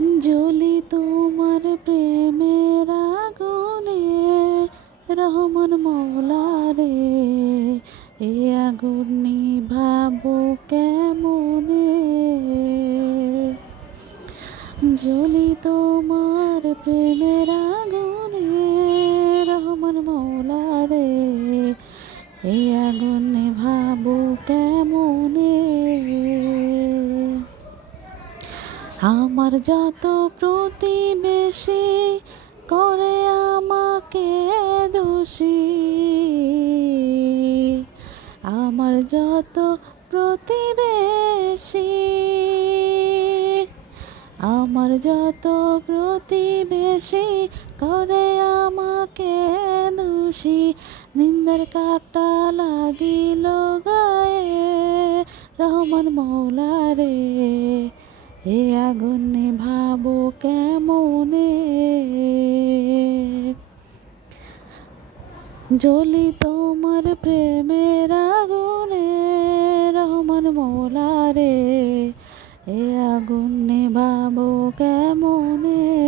জ্বলি তোমার প্রেমের আগুনে, রহমান মৌলা রে, এ আগুন নিভাবো কেমনে। জ্বলি তোমার প্রেমের আগুনে, রহমান মৌলা রে, এ আগুন নিভাবো কেমনে। আমার যত প্রতিবেশী করে আমাকে দোষী, আমার যত প্রতিবেশী, আমার যত প্রতিবেশী করে আমাকে দোষী, নিন্দার কাঁটা লাগিল গায়ে, রহমান মৌলা রে, এ আগুন নিভাবো কেমনে। জ্বলি তোমার প্রেমের আগুনে, রহমান মৌলা রে, এ আগুন নিভাবো কেমনে।